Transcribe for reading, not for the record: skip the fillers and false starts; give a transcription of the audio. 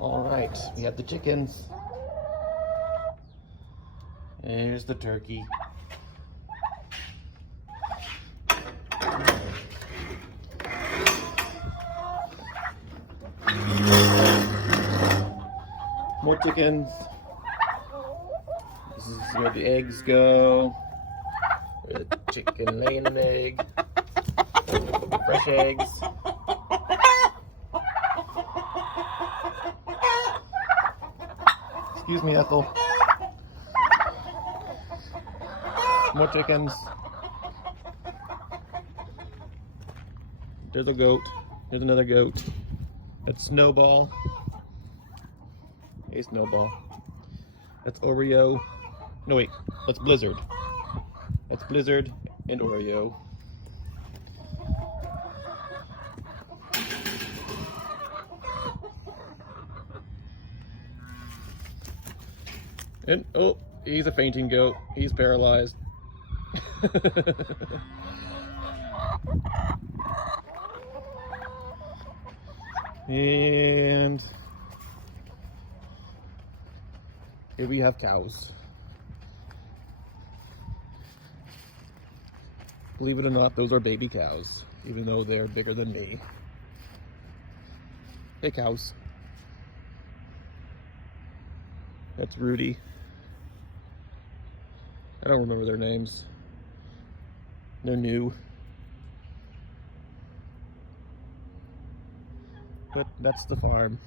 All right, we have the chickens. Here's the turkey. More chickens. This is where the eggs go. Where the chicken laying an egg. Fresh eggs. Excuse me, Ethel. More chickens. There's a goat. There's another goat. That's Snowball. Hey, Snowball. That's Oreo. No, wait. That's Blizzard. That's Blizzard and Oreo. And, oh, he's a fainting goat. He's paralyzed. And here we have cows. Believe it or not, those are baby cows, even though they're bigger than me. Hey, cows. That's Rudy. I don't remember their names. They're new. But that's the farm.